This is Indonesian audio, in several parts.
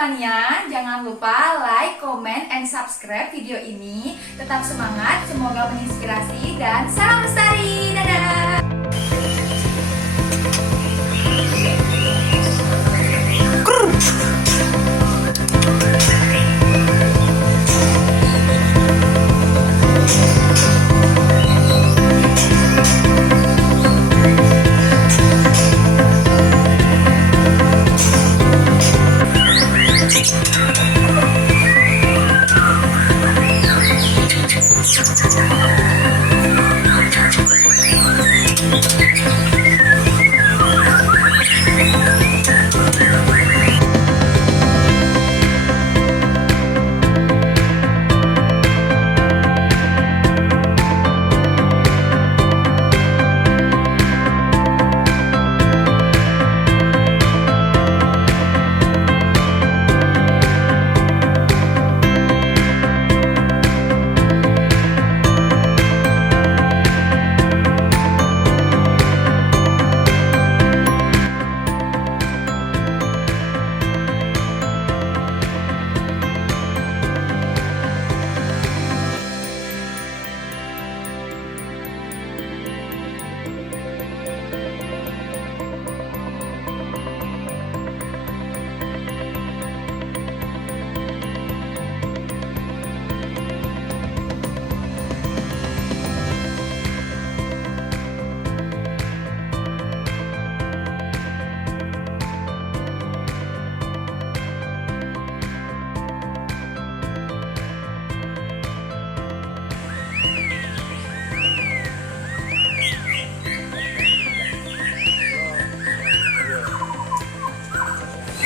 Mania, jangan lupa like, comment, and subscribe video ini. Tetap semangat, semoga menginspirasi, dan salam lestari. Dadah!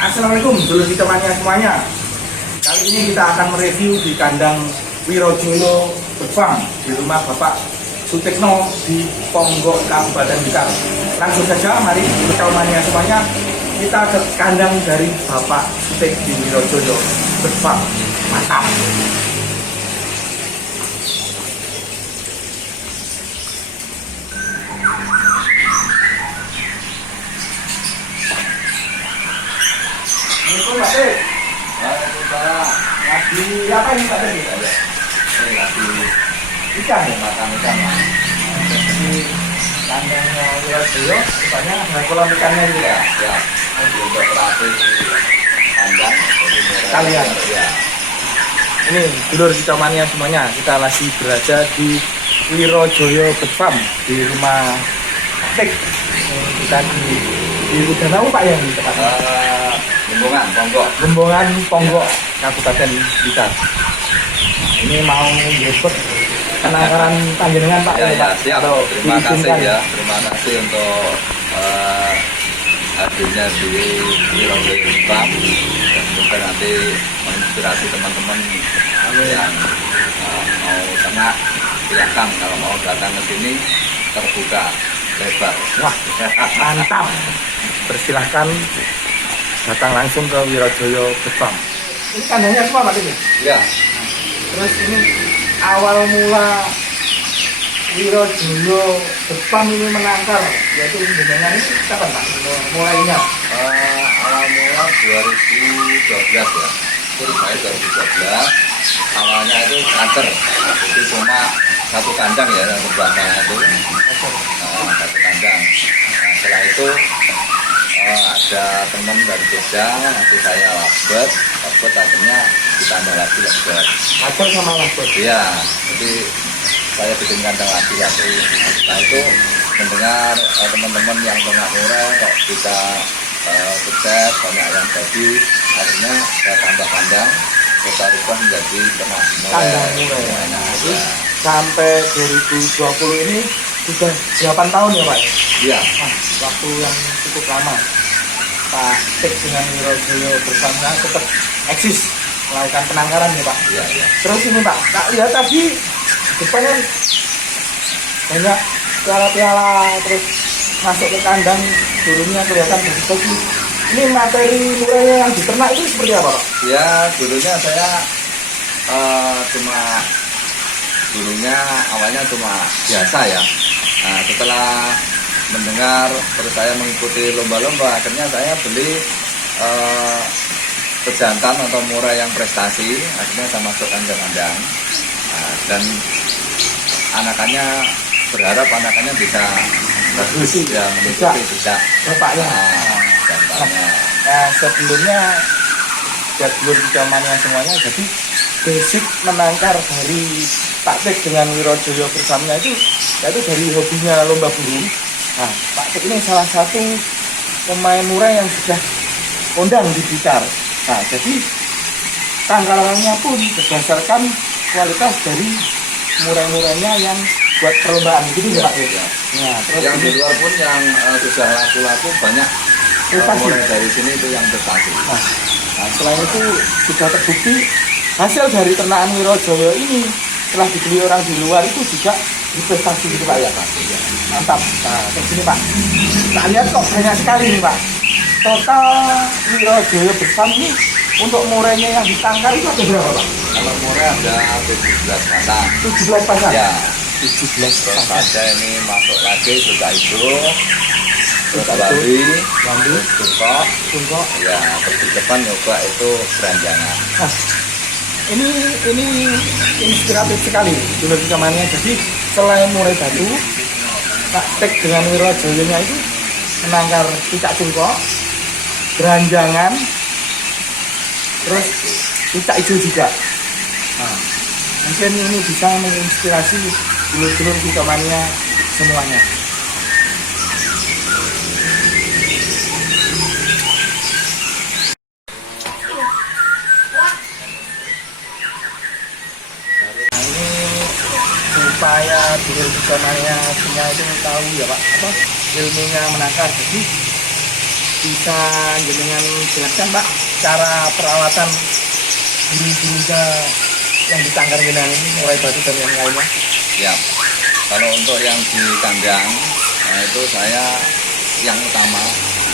Assalamualaikum dulur kita mania semuanya. Kali ini kita akan mereview di kandang Wirojoyo Berbang di rumah Bapak Sutikno di Ponggok Kabupaten Blitar. Langsung saja mari kita mania semuanya, kita ke kandang dari Bapak Sutik di Wirojoyo Berbang. Mantap. Assalamualaikum Pak Dik. Waalaikumsalam. Lagi apa ini Pak Dik? Ini lagi Ikan ya? makan ikan. Di kandangnya Wirojoyo rupanya ada kolam ikannya juga. Ya, ini untuk terapi kandang. Kalian? Ya. Ini dulur kita mania semuanya, kita lagi berada di Wirojoyo Berbang di rumah Dik. Kita di Danau Pak ya, di tempat Gembongan, Ponggok. Gembongan Ponggok Kabupaten Blitar. Nah, ini mau berikut penangkaran panjenengan Pak Ya, Pak. siap. Kalau Terima kasih diizinkan. ya. Terima kasih untuk hadirnya di Wirojoyo Berbang. Semoga nanti menginspirasi teman-teman yang mau tengah. Silakan kalau mau datang ke sini, terbuka lebar. Wah, mantap. Persilahkan datang langsung ke Wirojoyo Berbang. Ini kandangnya semua Pak ini. Ya, Terus ini awal mula Wirojoyo Berbang ini menangkar, yaitu jenengan ini kapan Pak mulainya? awal mula 2012 ya. Saya 2012. Awalnya itu kanker. Itu cuma satu kandang ya, satu belakangnya itu. Satu kandang. Nah, setelah itu ada teman dari Jogja, nanti saya labet akhirnya ditambah lagi labet. Acar sama langsung. Iya, jadi saya bikin kandang lagi. Setelah itu mendengar teman-teman yang tengah murah kok bisa sukses, banyak yang jadi, akhirnya saya tambah kandang, kita rubah menjadi ternak Kandang murai. Nah, terus sampai 2020 ini sudah 8 tahun ya Pak? Iya. Nah, waktu yang cukup lama. Pak Dik dengan Wirojoyo Berbang tetap eksis melakukan penangkaran ya Pak. Iya, iya. Terus ini Pak, tak lihat tadi depannya banyak piala-piala, terus masuk ke kandang burungnya kelihatan begitu. Ini materi murahnya yang diternak itu seperti apa Pak? Ya, dulunya saya cuma dulunya awalnya cuma biasa ya. Nah, setelah mendengar terus saya mengikuti lomba-lomba, akhirnya saya beli jantan atau murai yang prestasi, akhirnya saya masukkan ke kandang. Nah, dan anakannya berharap anakannya bisa bagus ya, mengikuti jejak bapaknya. jantannya. Nah, sebelumnya jadwal zamannya semuanya, jadi basic menangkar dari Pak Tek dengan Wirojoyo bersamanya itu yaitu dari hobinya lomba burung. Nah, Pak Tek ini salah satu pemain murai yang sudah kondang di Blitar. Nah, jadi tangkalannya pun berdasarkan kualitas dari murai-murainya yang buat perlombaan gitu ya, Pak. Ya. Nah, terus Yang di luar pun yang sudah laku-laku banyak prestasi. murai dari sini itu yang prestasi. Nah, selain itu sudah terbukti hasil dari ternakan Wirojoyo ini setelah dibeli orang di luar itu juga berprestasi gitu Pak ya. Mantap. Nah, terus ini Pak, tak lihat kok banyak sekali nih Pak. Total Wirojoyo bersam ini untuk murainya yang ditangkar itu ada berapa Pak? Kalau murai ada 17 pasang. 17 pasang. Ya, 17 terus pasang. ada ini masuk lagi juga hijau, terus Juga babi, Lambi, tungkok, tungkok. ya terus di depan juga itu beranjangan. Nah, ini inspiratif sekali dulu zamannya. Jadi selain murai batu, Pak Tek dengan Wirojoyonya itu menangkar cicak tungkok, beranjangan, terus cicak hijau juga. Nah, mungkin ini bisa menginspirasi dulur-dulur zamannya semuanya. Nah, ini supaya dulur zamannya semua itu tahu ya Pak, apa ilmunya menangkar. Jadi bisa jenengan jelaskan Pak cara perawatan burung-burungnya yang ditangkar jenengan ini, murai batu dan yang lainnya. Ya, kalau untuk yang di kandang, nah itu saya yang utama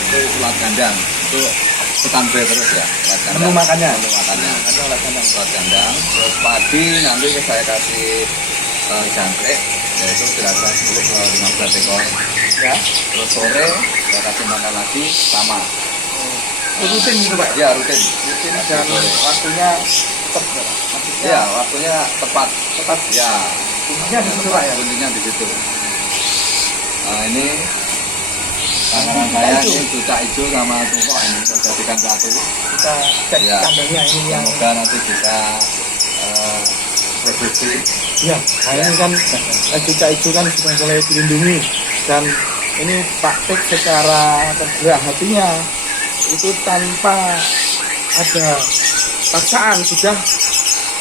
itu ulat kandang, itu standby terus ya. Ulat kandang. Menu makannya. Menu makannya. Ada ulat kandang. Ulat kandang. Terus pagi nanti saya kasih jangkrik, yaitu kira-kira 10 ke 15 ekor. Ya, Terus sore saya kasih makan lagi sama. rutin gitu Pak. Ya rutin. Rutin Kasih dan sore. waktunya tepat ya, Pak. Maksudnya Ya waktunya tepat. tepat. Ya. Kuncinya di situ Pak ya. Kuncinya di situ. Nah ini tanaman saya ini cucak hijau sama tungkok ini saya jadikan satu. Kita cek Ya. kandangnya ini yang Semoga nanti bisa produksi. ya. Nah ini kan cicak hijau kan sudah mulai dilindungi dan ini Pak Tek secara tergerak hatinya itu tanpa ada paksaan sudah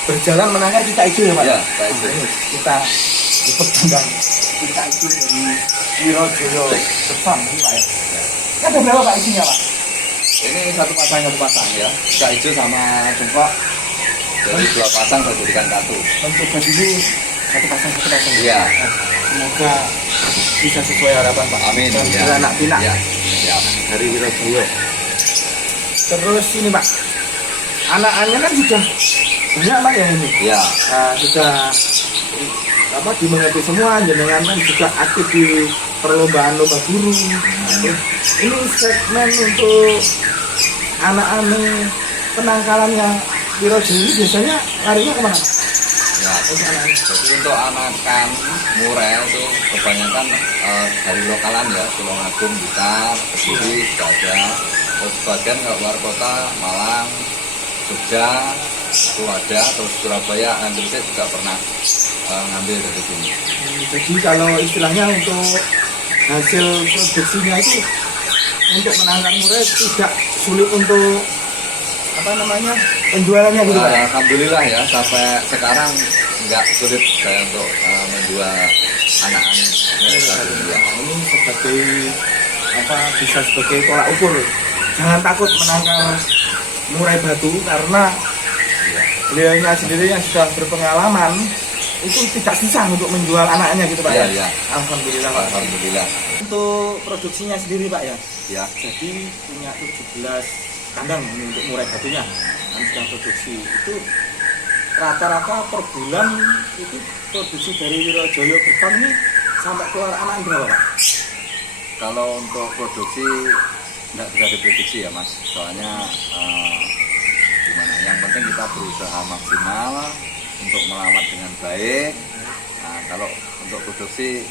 berjalan menangkap cicak hijau ya Pak. Ya, cicak hijau. Nah, ini kita kandang cicak hijau dari Wirojoyo bersam ini Pak ya. Ada berapa Pak isinya Pak? Ini satu pasang ya. Cucak hijau sama tungkok. Dari 2 pasang saya jadikan satu. Mencoba dulu satu pasang. Iya. Nah, semoga bisa sesuai harapan Pak. Amin. Dan Ya. beranak pinak Ya. Ya. dari Wirojoyo. Terus ini Pak, anak-anaknya kan sudah banyak Pak ya ini. Ya. Nah, sudah dimengerti semua, jenengan kan juga aktif di perlombaan lomba burung. Ini segmen untuk anak-anak penangkalannya Wirojoyo ini biasanya larinya kemana Pak? Ya. Untuk anak-anak. Jadi untuk anakan murai itu kebanyakan dari lokalan ya, Tulungagung, Blitar, Kediri, juga ada. Terus sebagian ke luar kota, Malang, Jogja, itu ada. Terus Surabaya, Gresik juga pernah ngambil dari sini. Jadi kalau istilahnya untuk hasil produksinya itu untuk menangkap murai tidak sulit untuk apa namanya penjualannya gitu Nah, Pak? alhamdulillah ya sampai sekarang nggak sulit saya untuk menjual anak-anak murai batu ya. Ini sebagai apa bisa sebagai tolak ukur. Jangan takut menangkap murai batu karena beliaunya sendiri yang sudah berpengalaman itu tidak susah untuk menjual anaknya gitu Pak Iya, ya. iya. Alhamdulillah Pak. Alhamdulillah. Untuk produksinya sendiri Pak ya. Ya. Jadi punya 17 kandang ini untuk murai batunya yang sedang produksi. Itu rata-rata per bulan itu produksi dari Wirojoyo bersam ini sampai keluar anak berapa Pak? Kalau untuk produksi nggak bisa diprediksi ya Mas, soalnya penting kita berusaha maksimal untuk merawat dengan baik. Nah, kalau untuk produksi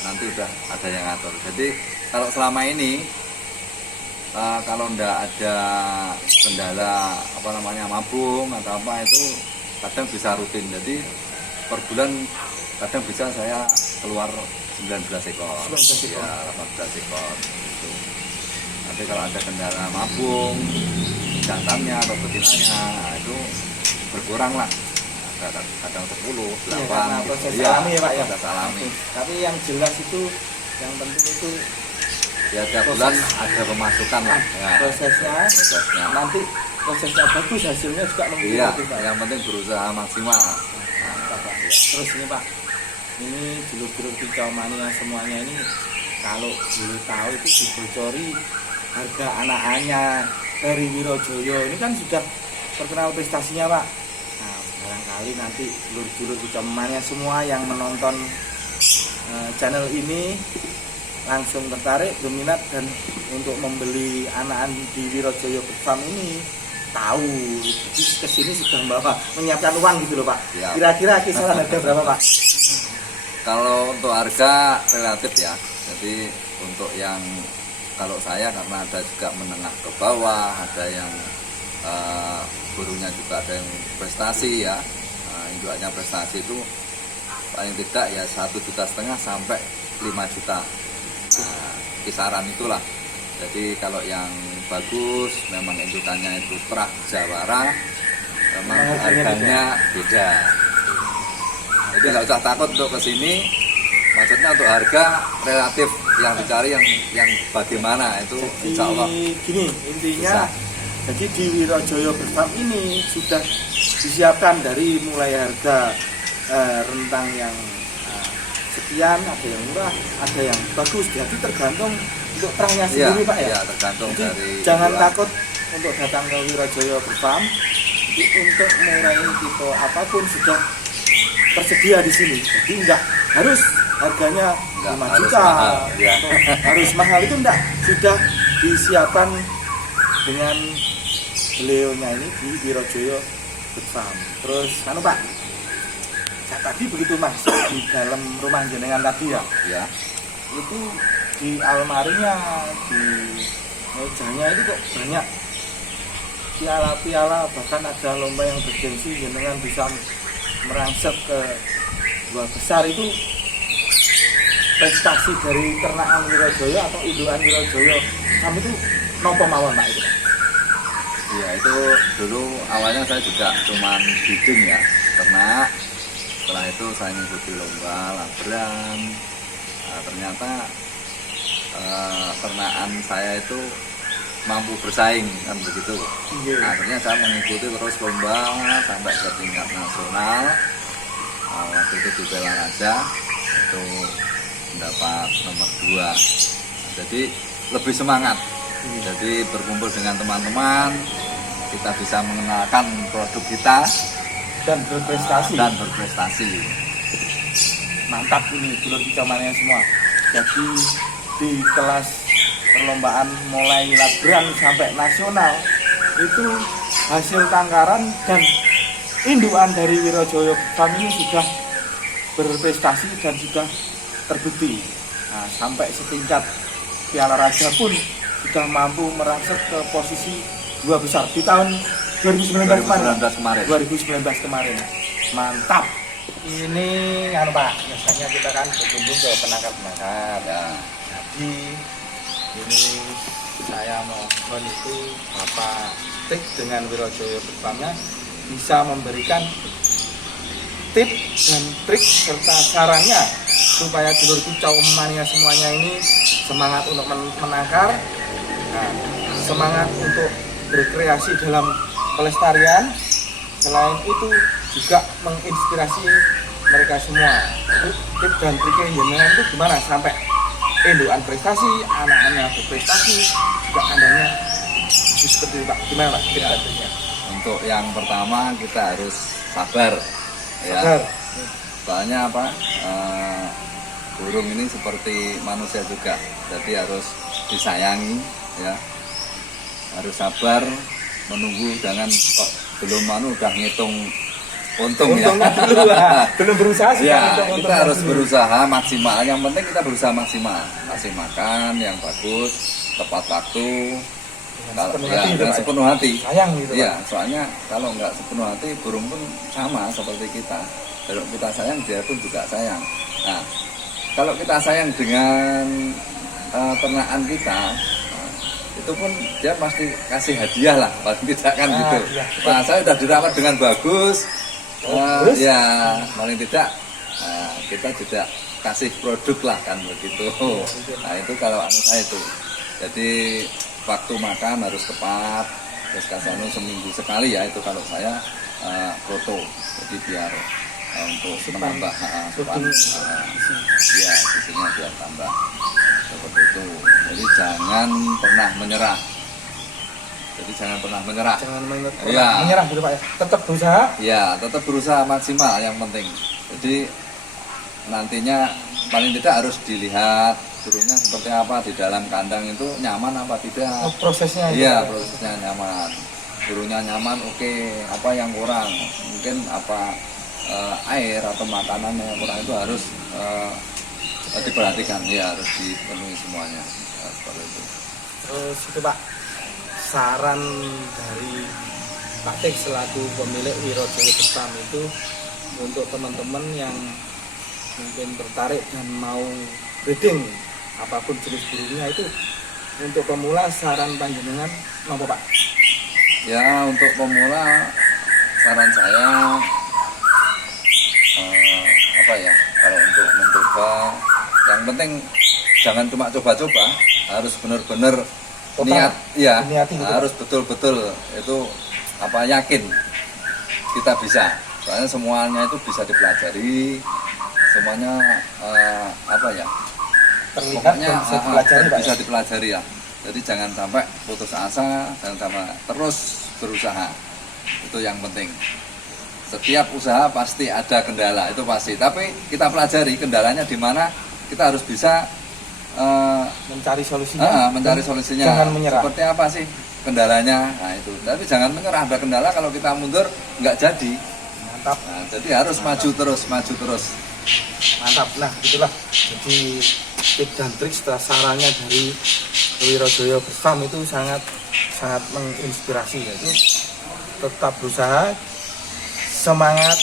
nanti udah ada yang ngatur. Jadi kalau selama ini kalau ndak ada kendala mabung atau apa, itu kadang bisa rutin. Jadi per bulan kadang bisa saya keluar 19 ekor, 19 ekor. ya 18 ekor gitu. Tapi kalau ada kendala mabung, jantannya atau betinanya, nah itu berkurang lah. Kadang 10, 8 karena gitu. proses Iya, alami ya Pak ya. proses alami. Tapi yang jelas itu, yang penting itu Ya tiap bulan ada pemasukan lah. Ya, prosesnya. Nanti prosesnya bagus, hasilnya juga Iya, mengikuti Pak. yang penting berusaha maksimal. Mantap, Pak. Terus ini Pak, ini dulur-dulur kicau mania semuanya ini, kalau boleh tahu itu dibocori harga anakannya dari Wirojoyo ini kan sudah terkenal prestasinya Pak. Nah, barangkali nanti dulur-dulur kicau mania semua yang menonton channel ini langsung tertarik, berminat dan untuk membeli anakan di Wirojoyo Farm ini, tahu kesini sudah membawa menyiapkan uang gitu loh Pak. Ya. Kira-kira kisaran harga berapa Pak? Kalau untuk harga relatif ya. Jadi untuk yang kalau saya karena ada juga menengah ke bawah, ada yang burungnya juga ada yang prestasi ya. Indukannya prestasi itu paling tidak ya 1,5 juta sampai 5 juta. Nah, kisaran itulah. Jadi kalau yang bagus memang indukannya itu perah jawara, memang harganya beda. Jadi nggak usah takut untuk kesini. Maksudnya untuk harga relatif yang dicari yang bagaimana itu insya Allah. Gini intinya, jadi di Wirojoyo Farm ini sudah disiapkan dari mulai harga rentang yang sekian, ada yang murah, ada yang bagus. Jadi tergantung untuk perahnya sendiri Pak ya. Iya, tergantung Jadi dari jangan jualan. takut untuk datang ke Wirojoyo Farm. Jadi untuk mengurai tipe apapun sudah tersedia di sini. Jadi enggak harus harganya Enggak 5 harus juta mahal, ya. atau harus mahal, itu enggak, sudah disiapkan dengan beliaunya ini di Wirojoyo Farm. Terus Pak, saya tadi begitu Mas di dalam rumah jenengan tadi ya, Ya. itu di almarinya, di mejanya itu kok banyak piala-piala, bahkan ada lomba yang bergengsi jenengan bisa merangsek ke 2 besar. Itu prestasi dari ternakan Wirojoyo atau indukan Wirojoyo Farm itu nopo mawon Pak itu? Iya, itu dulu awalnya saya juga cuman bidding ya, ternak. Setelah itu saya mengikuti lomba labran. Nah, ternyata ternakan saya itu mampu bersaing kan begitu. Akhirnya saya mengikuti terus lomba sampai ke tingkat nasional. Waktu itu di Belaraja itu mendapat nomor 2. Jadi lebih semangat. Jadi berkumpul dengan teman-teman, kita bisa mengenalkan produk kita Dan berprestasi. Mantap ini dulur kicau mania semua. Jadi di kelas perlombaan mulai labran sampai nasional itu hasil tangkaran dan indukan dari Wirojoyo Farm ini sudah berprestasi dan sudah terbukti. Nah, sampai setingkat Piala Raja pun sudah mampu merangsek ke posisi 2 besar di tahun 2019 kemarin. 2019 kemarin. Mantap. Ini Pak, biasanya kita kan berkunjung ke penangkar-penangkar. Ya. Jadi ini saya mohon itu Bapak Tik dengan Wirojoyo Farm-nya bisa memberikan tips dan trik serta sarannya supaya dulur kicau mania semuanya ini semangat untuk menangkar, semangat untuk berkreasi dalam pelestarian. Selain itu juga menginspirasi mereka semua. Tips dan triknya jenengan itu gimana sampai indukan prestasi, anak-anaknya berprestasi, juga kandangnya seperti itu Pak. Gimana Pak? Tips dan triknya? Untuk yang pertama kita harus sabar. Sabar. Ya. Soalnya apa? Burung ini seperti manusia juga, jadi harus disayangi, ya. Harus sabar, menunggu, jangan kok belum udah ngitung untung ya. Untungnya dulu lah. Belum berusaha sih. Ya, Kan, kita harus berusaha maksimal. Yang penting kita berusaha maksimal. Kasih makan yang bagus, tepat waktu, dengan sepenuh hati. Sayang gitu. Iya, soalnya kalau nggak sepenuh hati, burung pun sama seperti kita. Kalau kita sayang, dia pun juga sayang. Nah, kalau kita sayang dengan ternakan kita, itu pun dia pasti kasih hadiah lah, paling tidak kan gitu. Iya. Nah, saya udah dirawat dengan bagus. Ya, paling tidak kita juga kasih produk lah kan begitu. Nah, itu kalau anu saya itu. Jadi waktu makan harus tepat. Terus kasih seminggu sekali ya, itu kalau saya foto. Jadi biar untuk menambah ya sisinya biar tambah seperti itu. Jadi jangan pernah menyerah. Jangan menyerah gitu Pak ya. Tetap berusaha. Ya, tetap berusaha maksimal yang penting. Jadi nantinya paling tidak harus dilihat burungnya seperti apa di dalam kandang itu nyaman apa tidak. Prosesnya. Iya, prosesnya nyaman. Burungnya nyaman, oke. Apa yang kurang? Mungkin apa air atau makanan yang kurang itu harus diperhatikan. Ya, harus dipenuhi semuanya. Seperti itu. Terus itu Pak, saran dari Pak Tek selaku pemilik Wirojoyo Farm itu untuk teman-teman yang mungkin tertarik dan mau breeding apapun jenis burungnya itu, untuk pemula saran panjenengan apa Pak? Ya, untuk pemula saran saya apa ya, kalau untuk mencoba yang penting jangan cuma coba-coba, harus benar-benar niat, ya harus betul-betul itu apa yakin kita bisa. Soalnya semuanya itu bisa dipelajari, semuanya apa ya, pokoknya bisa dipelajari ya. Jadi jangan sampai putus asa, jangan sampai terus berusaha. Itu yang penting. Setiap usaha pasti ada kendala, itu pasti. Tapi kita pelajari kendalanya di mana, kita harus bisa mencari solusinya. Mencari solusinya. Jangan menyerah. Seperti apa sih kendalanya? Nah itu. Tapi jangan menyerah. Ada kendala, kalau kita mundur nggak jadi. Mantap. Nah, jadi harus maju terus. Mantap. Nah, itulah. Jadi tips dan trik setelah sarannya dari Wirojoyo Farm itu sangat menginspirasi. Jadi tetap berusaha, semangat,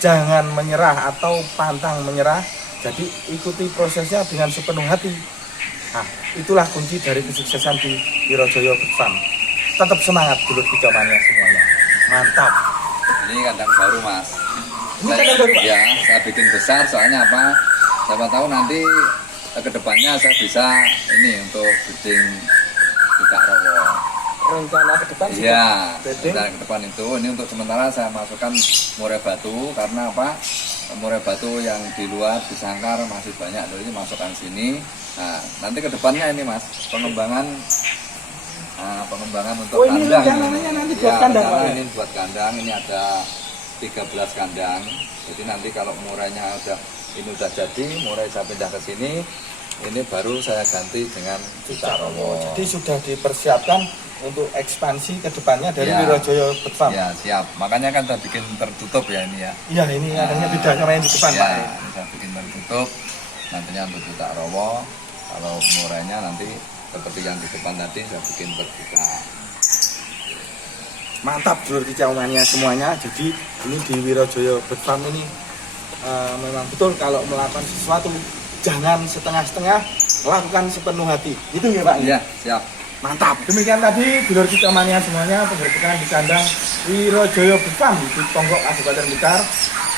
jangan menyerah atau pantang menyerah. Jadi ikuti prosesnya dengan sepenuh hati. Nah, itulah kunci dari kesuksesan di Wirojoyo Farm. Tetap semangat dulu hijauannya semuanya. Mantap. Ini kandang baru Mas. Ini kandang baru Pak? Ya, saya bikin besar soalnya apa? Siapa tahu nanti kedepannya saya bisa ini untuk bikin Bikak Rowo. Rencana ke depan sih. Iya, rencana ke depan itu. Ini untuk sementara saya masukkan murai batu, karena apa? Murai batu yang di luar di sangkar masih banyak, jadi masukkan sini. Nah, nanti ke depannya ini Mas, pengembangan untuk ini kandang. rencananya nanti buat kandang Pak. Ini buat kandang, ini ada 13 kandang. Jadi nanti kalau murainya udah jadi, murai saya pindah ke sini. Ini baru saya ganti dengan Bikak Rowo. Jadi sudah dipersiapkan untuk ekspansi ke depannya dari Wirojoyo Farm. Ya, siap. Makanya kan saya bikin tertutup ya ini ya. Iya, ini adanya beda sama yang di depan ya, Pak. Ini saya bikin tertutup. Nantinya untuk Bikak Rowo. Kalau murainya nanti seperti yang di depan tadi saya bikin terbuka. Mantap dulur kicauannya semuanya. Jadi ini di Wirojoyo Farm ini memang betul kalau melakukan sesuatu jangan setengah-setengah, lakukan sepenuh hati. Itu ya Pak? Iya, siap. Mantap. Demikian tadi dulur kicauannya semuanya penggerbekan di kandang Wirojoyo Farm di Ponggok Kabupaten Blitar.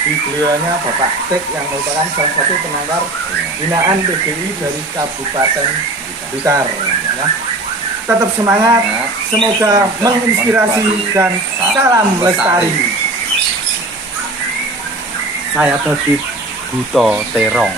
Di beliaunya Bapak Tek yang merupakan salah satu penangkar binaan PBI dari Kabupaten Blitar. Ya. Tetap semangat, semoga menginspirasi dan salam lestari. Saya Babit Buto Terong.